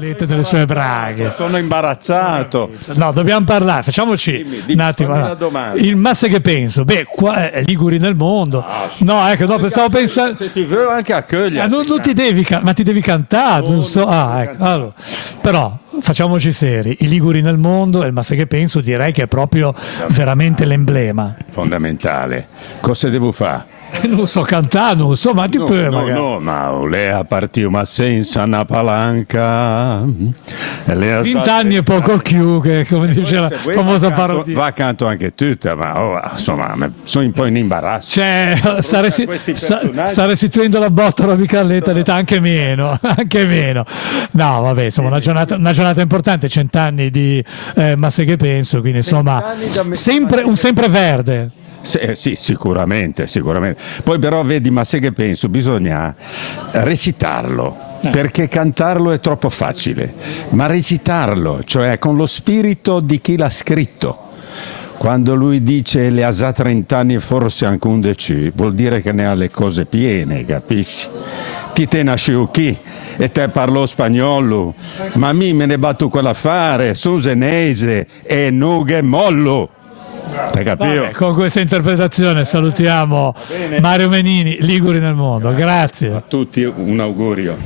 Carletta delle sue braghe. Sono imbarazzato. No, dobbiamo parlare, facciamoci Dimmi, un attimo. fammi una domanda. Il Massa che penso? Beh, qua è Liguri nel mondo. No, ecco, no, stavo pensando. Se ti vedo anche a Coglia. Non ti devi, ma ti devi cantare, non so. Ecco. Allora, però facciamoci seri, i Liguri nel mondo e il Massa che penso direi che è proprio veramente l'emblema. Fondamentale. Cosa devo fare? Non so cantare, non so, ma ti puoi magari. No, ma lei ha partito ma senza una palanca. 20 anni e poco più, che come dice la famosa parodia. Va accanto anche tutta, ma insomma, sono un po' in imbarazzo. Cioè, sta restituendo la botta a Carletta, l'età anche meno, anche meno. No, vabbè, insomma, una giornata importante, 100 anni di Massa che penso, quindi insomma, un sempreverde. Sì, sicuramente. Poi però vedi, ma sai che penso? Bisogna recitarlo, perché cantarlo è troppo facile, ma recitarlo, cioè con lo spirito di chi l'ha scritto. Quando lui dice le ha già 30 anni e forse anche 11, vuol dire che ne ha le cose piene, capisci? Ti te nasci chi? E te parlo spagnolo, ma me ne batto quell'affare, sono senese e nughe mollo. Hai capito? Vabbè, con questa interpretazione salutiamo Mario Menini, Liguri nel mondo. Grazie. A tutti un augurio.